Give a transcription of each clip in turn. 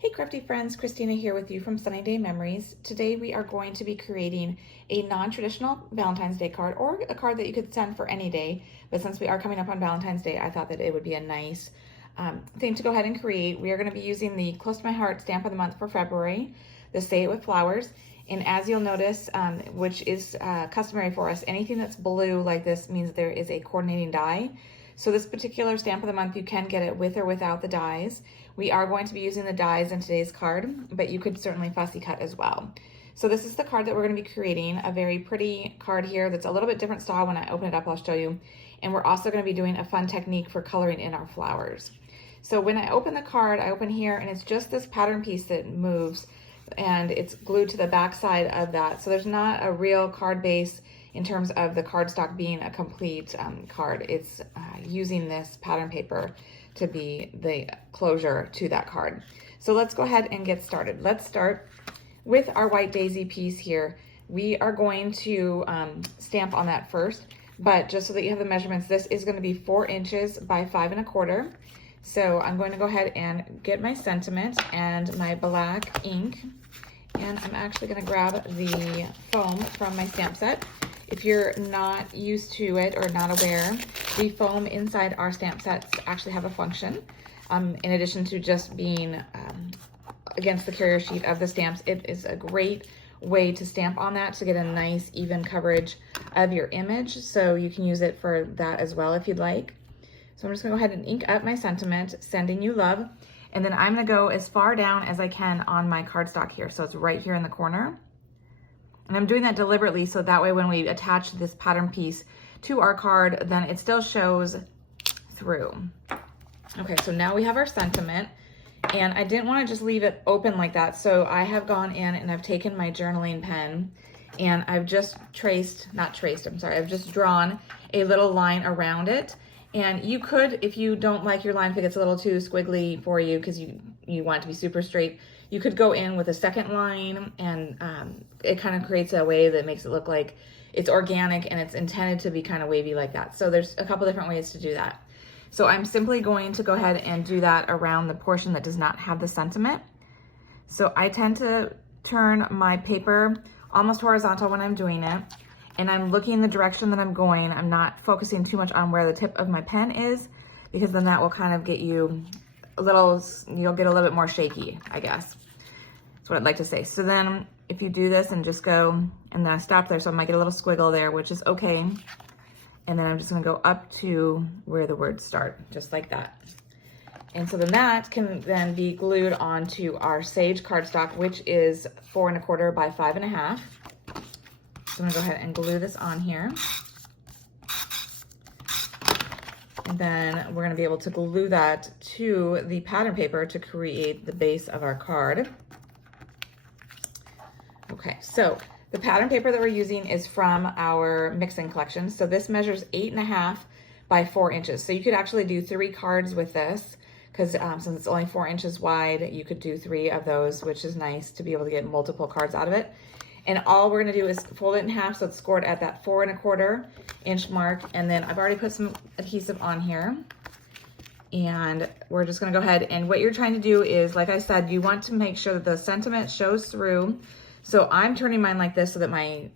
Hey crafty friends, Christina here with you from Sunny Day Memories. Today we are going to be creating a non-traditional Valentine's Day card, or a card that you could send for any day, but since we are coming up on Valentine's Day, I thought that it would be a nice thing to go ahead and create. We are going to be using the Close to My Heart stamp of the month for February, the Say It With Flowers, and as you'll notice, which is customary for us, anything that's blue like this means there is a coordinating die. So this particular stamp of the month, you can get it with or without the dies. We are going to be using the dies in today's card, but you could certainly fussy cut as well. So this is the card that we're going to be creating, a very pretty card here that's a little bit different style. When I open it up, I'll show you. And we're also going to be doing a fun technique for coloring in our flowers. So when I open the card, I open here and it's just this pattern piece that moves and it's glued to the back side of that. So there's not a real card base in terms of the cardstock being a complete card. It's using this pattern paper to be the closure to that card. So let's go ahead and get started. Let's start with our white daisy piece here. We are going to stamp on that first, but just so that you have the measurements, this is going to be 4 inches by 5 1/4. So I'm going to go ahead and get my sentiment and my black ink, and I'm actually going to grab the foam from my stamp set. If you're not used to it or not aware, the foam inside our stamp sets actually have a function. In addition to just being against the carrier sheet of the stamps, it is a great way to stamp on that to get a nice even coverage of your image. So you can use it for that as well if you'd like. So I'm just gonna go ahead and ink up my sentiment, sending you love. And then I'm gonna go as far down as I can on my cardstock here. So it's right here in the corner. And I'm doing that deliberately so that way when we attach this pattern piece to our card, then it still shows through. Okay, so now we have our sentiment, and I didn't want to just leave it open like that. So I have gone in and I've taken my journaling pen and I've just I've just drawn a little line around it. And you could, if you don't like your line, if it gets a little too squiggly for you because you want it to be super straight, you could go in with a second line, and it kind of creates a wave that makes it look like it's organic and it's intended to be kind of wavy like that. So there's a couple different ways to do that. So I'm simply going to go ahead and do that around the portion that does not have the sentiment. So I tend to turn my paper almost horizontal when I'm doing it, and I'm looking the direction that I'm going. I'm not focusing too much on where the tip of my pen is, because then that will kind of get you you'll get a little bit more shaky, I guess. That's what I'd like to say. So then if you do this and just go, and then I stop there, so I might get a little squiggle there, which is okay. And then I'm just gonna go up to where the words start, just like that. And so then that can then be glued onto our sage cardstock, which is 4 1/4 by 5 1/2. So I'm gonna go ahead and glue this on here. And then we're gonna be able to glue that to the pattern paper to create the base of our card. Okay, so the pattern paper that we're using is from our mixing collection. So this measures 8 1/2 by 4 inches. So you could actually do 3 cards with this, because since it's only 4 inches wide, you could do 3 of those, which is nice to be able to get multiple cards out of it. And all we're gonna do is fold it in half so it's scored at that 4 1/4 inch mark. And then I've already put some adhesive on here. And we're just gonna go ahead, and what you're trying to do is, like I said, you want to make sure that the sentiment shows through. So I'm turning mine like this so that my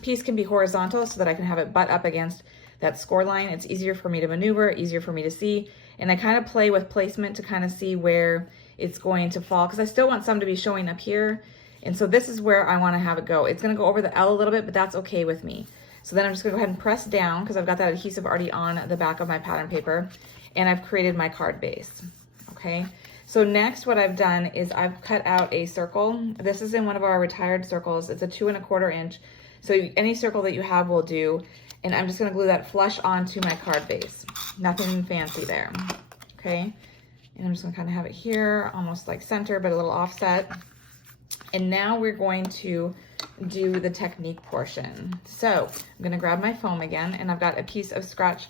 piece can be horizontal so that I can have it butt up against that score line. It's easier for me to maneuver, easier for me to see. And I kind of play with placement to kind of see where it's going to fall, because I still want some to be showing up here. And so this is where I want to have it go. It's going to go over the L a little bit, but that's okay with me. So then I'm just going to go ahead and press down, because I've got that adhesive already on the back of my pattern paper, and I've created my card base. Okay. So next what I've done is I've cut out a circle. This is in one of our retired circles. It's a 2 1/4 inch. So any circle that you have will do. And I'm just going to glue that flush onto my card base. Nothing fancy there. Okay. And I'm just going to kind of have it here, almost like center, but a little offset. And now we're going to do the technique portion. So I'm gonna grab my foam again, and I've got a piece of scratch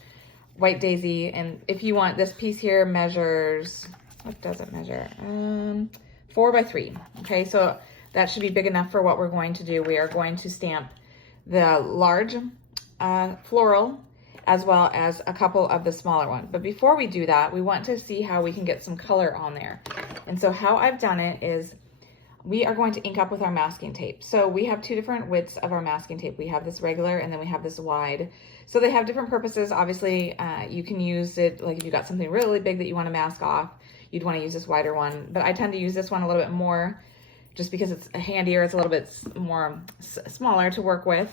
white daisy. And if you want, this piece here measures, what does it measure? 4 by 3. Okay, so that should be big enough for what we're going to do. We are going to stamp the large floral as well as a couple of the smaller ones. But before we do that, we want to see how we can get some color on there. And so how I've done it is we are going to ink up with our masking tape. So we have two different widths of our masking tape. We have this regular and then we have this wide. So they have different purposes. Obviously, you can use it, like if you got something really big that you want to mask off, you'd want to use this wider one. But I tend to use this one a little bit more just because it's handier. It's a little bit more smaller to work with.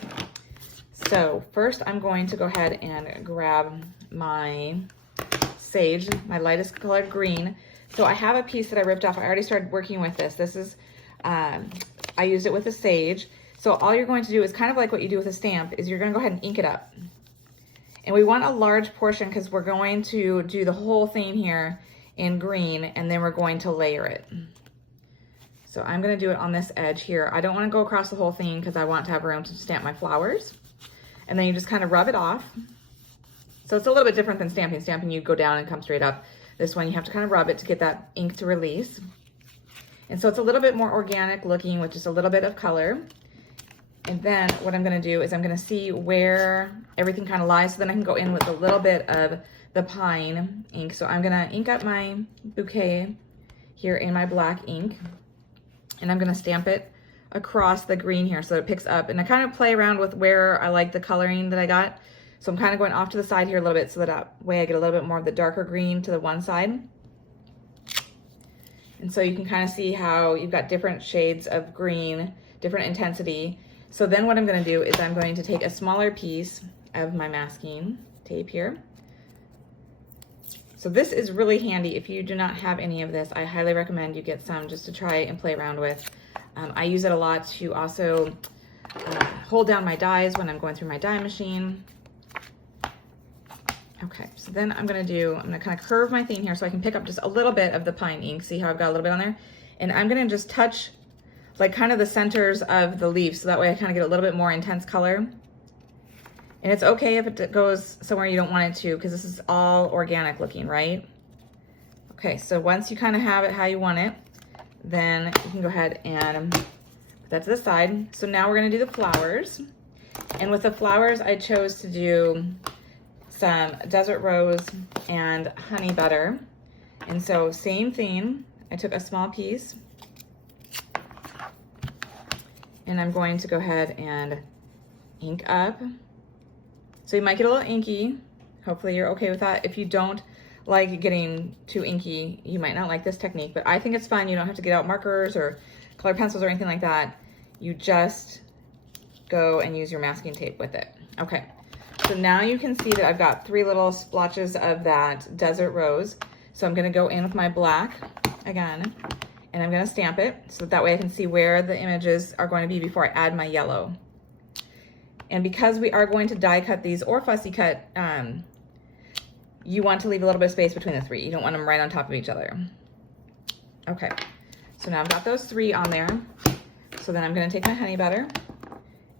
So first I'm going to go ahead and grab my sage, my lightest colored green. So I have a piece that I ripped off. I already started working with this. This is, I used it with a sage. So all you're going to do is kind of like what you do with a stamp is you're going to go ahead and ink it up. And we want a large portion because we're going to do the whole thing here in green and then we're going to layer it. So I'm going to do it on this edge here. I don't want to go across the whole thing because I want to have room to stamp my flowers. And then you just kind of rub it off. So it's a little bit different than stamping. Stamping, you go down and come straight up. This one, you have to kind of rub it to get that ink to release. And so it's a little bit more organic looking with just a little bit of color. And then what I'm gonna do is I'm gonna see where everything kind of lies, so then I can go in with a little bit of the pine ink. So I'm gonna ink up my bouquet here in my black ink, and I'm gonna stamp it across the green here so that it picks up. And I kind of play around with where I like the coloring that I got. So I'm kind of going off to the side here a little bit so that way I get a little bit more of the darker green to the one side. And so you can kind of see how you've got different shades of green, different intensity. So then what I'm going to do is I'm going to take a smaller piece of my masking tape here. So this is really handy. If you do not have any of this, I highly recommend you get some just to try and play around with. I use it a lot to also hold down my dies when I'm going through my die machine. Okay, so then I'm gonna kind of curve my thing here so I can pick up just a little bit of the pine ink. See how I've got a little bit on there? And I'm gonna just touch like kind of the centers of the leaves so that way I kind of get a little bit more intense color. And it's okay if it goes somewhere you don't want it to because this is all organic looking, right? Okay, so once you kind of have it how you want it, then you can go ahead and put that to the side. So now we're gonna do the flowers. And with the flowers, I chose to do some desert rose and honey butter. And so same thing, I took a small piece and I'm going to go ahead and ink up. So you might get a little inky. Hopefully you're okay with that. If you don't like getting too inky, you might not like this technique, but I think it's fun. You don't have to get out markers or colored pencils or anything like that. You just go and use your masking tape with it. Okay. So now you can see that I've got 3 little splotches of that desert rose. So I'm gonna go in with my black again, and I'm gonna stamp it so that way I can see where the images are going to be before I add my yellow. And because we are going to die cut these or fussy cut, you want to leave a little bit of space between the 3. You don't want them right on top of each other. Okay, so now I've got those 3 on there. So then I'm gonna take my honey butter,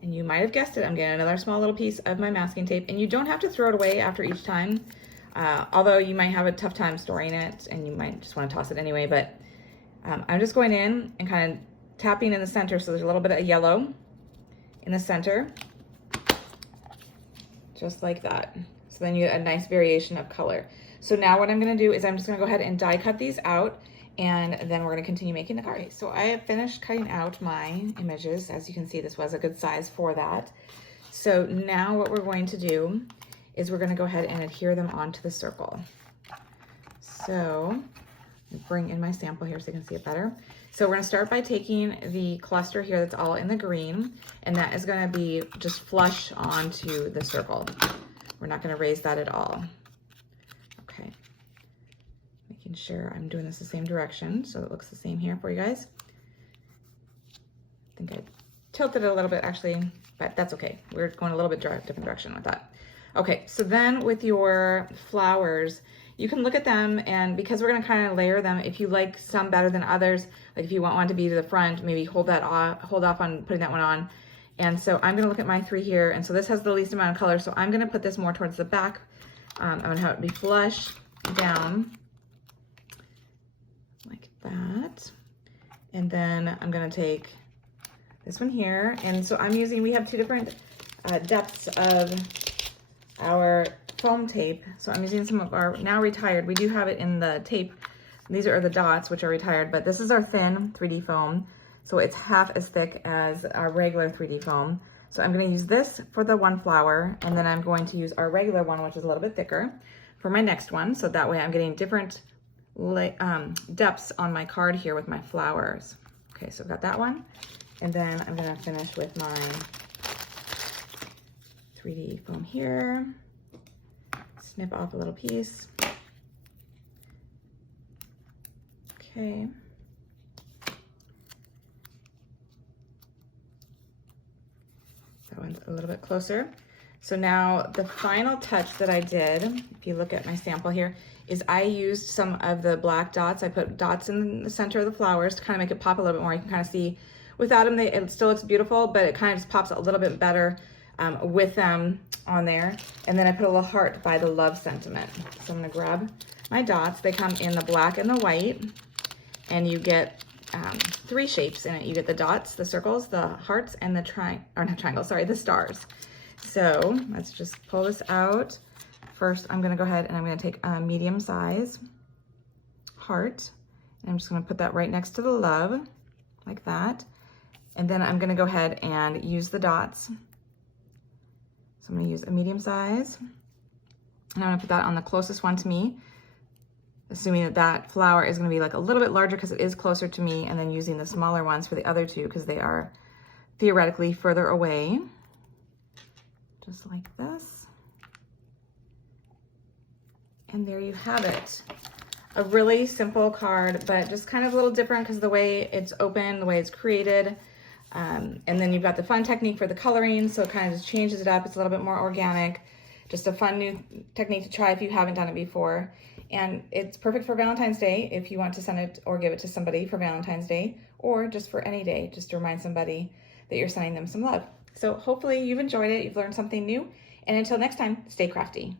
and you might have guessed it, I'm getting another small little piece of my masking tape, and you don't have to throw it away after each time, although you might have a tough time storing it and you might just want to toss it anyway, but I'm just going in and kind of tapping in the center so there's a little bit of yellow in the center, just like that. So then you get a nice variation of color. So now what I'm going to do is I'm just going to go ahead and die cut these out, and then we're going to continue making the card. So I have finished cutting out my images. As you can see, this was a good size for that. So now what we're going to do is we're going to go ahead and adhere them onto the circle. So bring in my sample here so you can see it better. So we're going to start by taking the cluster here that's all in the green, and that is going to be just flush onto the circle. We're not going to raise that at all. Okay. Making sure I'm doing this the same direction so it looks the same here for you guys. I think I tilted it a little bit actually, but that's okay. We're going a little bit different direction with that. Okay, so then with your flowers, you can look at them, and because we're going to kind of layer them, if you like some better than others, like if you want one to be to the front, maybe hold off on putting that one on. And so I'm going to look at my 3 here, and so this has the least amount of color, so I'm going to put this more towards the back. I'm going to have it be flush down like that, and then I'm going to take this one here, and so we have 2 different depths of our foam tape. So I'm using some of our now retired, we do have it in the tape. These are the dots, which are retired, but this is our thin 3D foam. So it's half as thick as our regular 3D foam. So I'm gonna use this for the one flower, and then I'm going to use our regular one, which is a little bit thicker, for my next one. So that way I'm getting different depths on my card here with my flowers. Okay, so I've got that one. And then I'm gonna finish with my 3D foam here. Snip off a little piece. Okay. That one's a little bit closer. So now the final touch that I did, if you look at my sample here, is I used some of the black dots. I put dots in the center of the flowers to kind of make it pop a little bit more. You can kind of see without them, it still looks beautiful, but it kind of just pops a little bit better with them on there. And then I put a little heart by the love sentiment. So I'm gonna grab my dots. They come in the black and the white, and you get 3 shapes in it. You get the dots, the circles, the hearts, and the the stars. So let's just pull this out. First, I'm gonna go ahead and I'm gonna take a medium size heart, and I'm just gonna put that right next to the love, like that. And then I'm gonna go ahead and use the dots. So I'm gonna use a medium size, and I'm gonna put that on the closest one to me, assuming that that flower is gonna be like a little bit larger because it is closer to me, and then using the smaller ones for the other 2 because they are theoretically further away. Just like this. And there you have it. A really simple card, but just kind of a little different because of the way it's open, the way it's created. And then you've got the fun technique for the coloring, so it kind of just changes it up. It's a little bit more organic. Just a fun new technique to try if you haven't done it before. And it's perfect for Valentine's Day if you want to send it or give it to somebody for Valentine's Day, or just for any day, just to remind somebody that you're sending them some love. So hopefully you've enjoyed it, you've learned something new, and until next time, stay crafty.